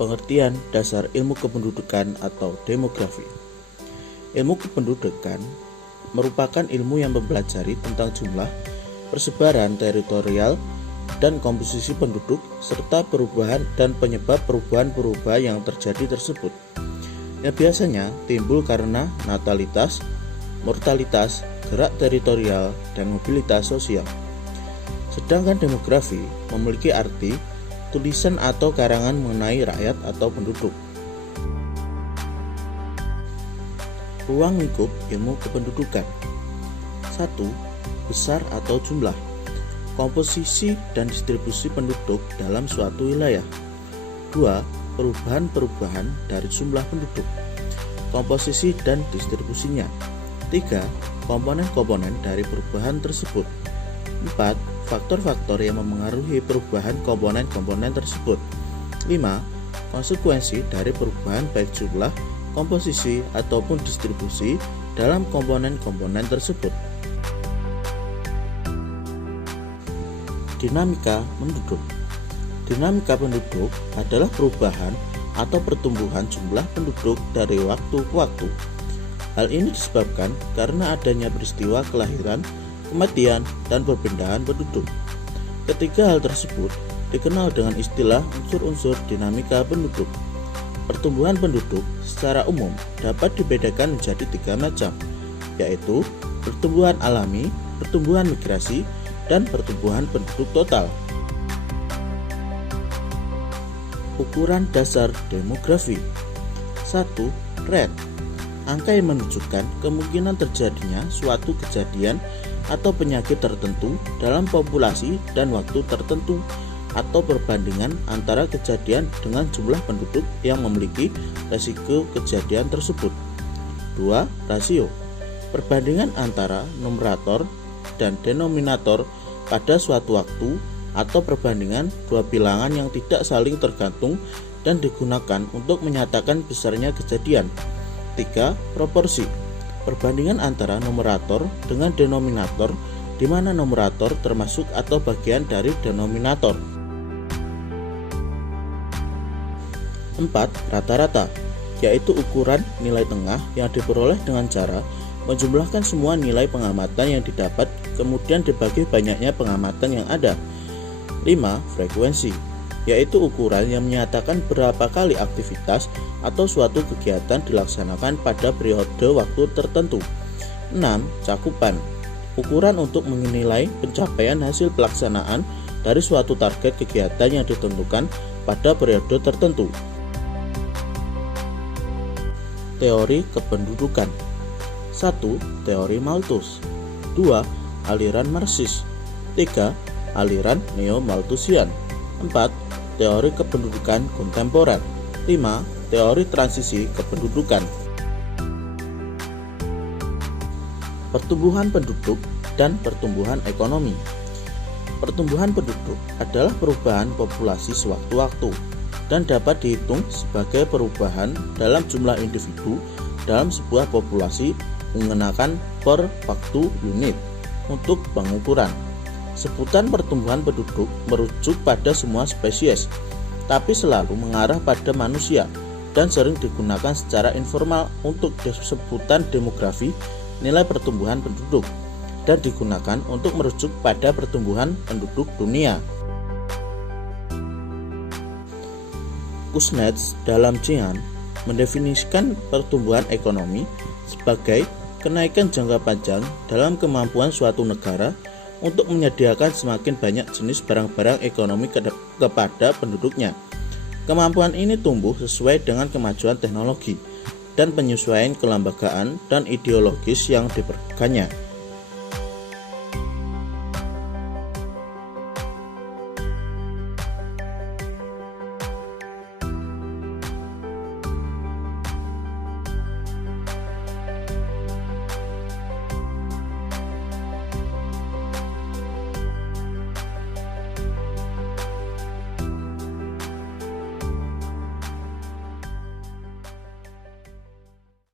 Pengertian dasar ilmu kependudukan atau demografi. Ilmu kependudukan merupakan ilmu yang mempelajari tentang jumlah, persebaran teritorial, dan komposisi penduduk, serta perubahan dan penyebab perubahan-perubahan yang terjadi tersebut. Yang biasanya timbul karena natalitas, mortalitas, gerak teritorial, dan mobilitas sosial. Sedangkan demografi memiliki arti tulisan atau karangan mengenai rakyat atau penduduk. Ruang lingkup ilmu kependudukan. 1. Besar atau jumlah, komposisi dan distribusi penduduk dalam suatu wilayah. 2. Perubahan-perubahan dari jumlah penduduk, komposisi dan distribusinya. 3. Komponen-komponen dari perubahan tersebut. 4. Faktor-faktor yang memengaruhi perubahan komponen-komponen tersebut. 5. Konsekuensi dari perubahan baik jumlah, komposisi, ataupun distribusi dalam komponen-komponen tersebut. Dinamika penduduk. Dinamika penduduk adalah perubahan atau pertumbuhan jumlah penduduk dari waktu ke waktu. Hal ini disebabkan karena adanya peristiwa kelahiran, kematian, dan perpindahan penduduk. Ketiga hal tersebut dikenal dengan istilah unsur-unsur dinamika penduduk. Pertumbuhan penduduk secara umum dapat dibedakan menjadi 3 macam, yaitu pertumbuhan alami, pertumbuhan migrasi, dan pertumbuhan penduduk total. Ukuran dasar demografi. 1. Rate, angka yang menunjukkan kemungkinan terjadinya suatu kejadian atau penyakit tertentu dalam populasi dan waktu tertentu, atau perbandingan antara kejadian dengan jumlah penduduk yang memiliki resiko kejadian tersebut. 2. Rasio, perbandingan antara numerator dan denominator pada suatu waktu, atau perbandingan dua bilangan yang tidak saling tergantung dan digunakan untuk menyatakan besarnya kejadian. 3. Proporsi, perbandingan antara numerator dengan denominator, di mana numerator termasuk atau bagian dari denominator. 4. Rata-rata, yaitu ukuran nilai tengah yang diperoleh dengan cara menjumlahkan semua nilai pengamatan yang didapat kemudian dibagi banyaknya pengamatan yang ada. 5. Frekuensi, yaitu ukuran yang menyatakan berapa kali aktivitas atau suatu kegiatan dilaksanakan pada periode waktu tertentu. 6. Cakupan, ukuran untuk menilai pencapaian hasil pelaksanaan dari suatu target kegiatan yang ditentukan pada periode tertentu. Teori kependudukan. 1. Teori Malthus. 2. Aliran Marxis. 3. Aliran Neo-Malthusian. 4. Teori kependudukan kontemporer. 5. Teori transisi kependudukan. Pertumbuhan penduduk dan pertumbuhan ekonomi. Pertumbuhan penduduk adalah perubahan populasi sewaktu-waktu dan dapat dihitung sebagai perubahan dalam jumlah individu dalam sebuah populasi menggunakan per waktu unit untuk pengukuran. Sebutan pertumbuhan penduduk merujuk pada semua spesies, tapi selalu mengarah pada manusia dan sering digunakan secara informal untuk sebutan demografi nilai pertumbuhan penduduk dan digunakan untuk merujuk pada pertumbuhan penduduk dunia. Kuznets dalam Jian mendefinisikan pertumbuhan ekonomi sebagai kenaikan jangka panjang dalam kemampuan suatu negara untuk menyediakan semakin banyak jenis barang-barang ekonomi kepada penduduknya. Kemampuan ini tumbuh sesuai dengan kemajuan teknologi dan penyesuaian kelembagaan dan ideologis yang dipegangnya.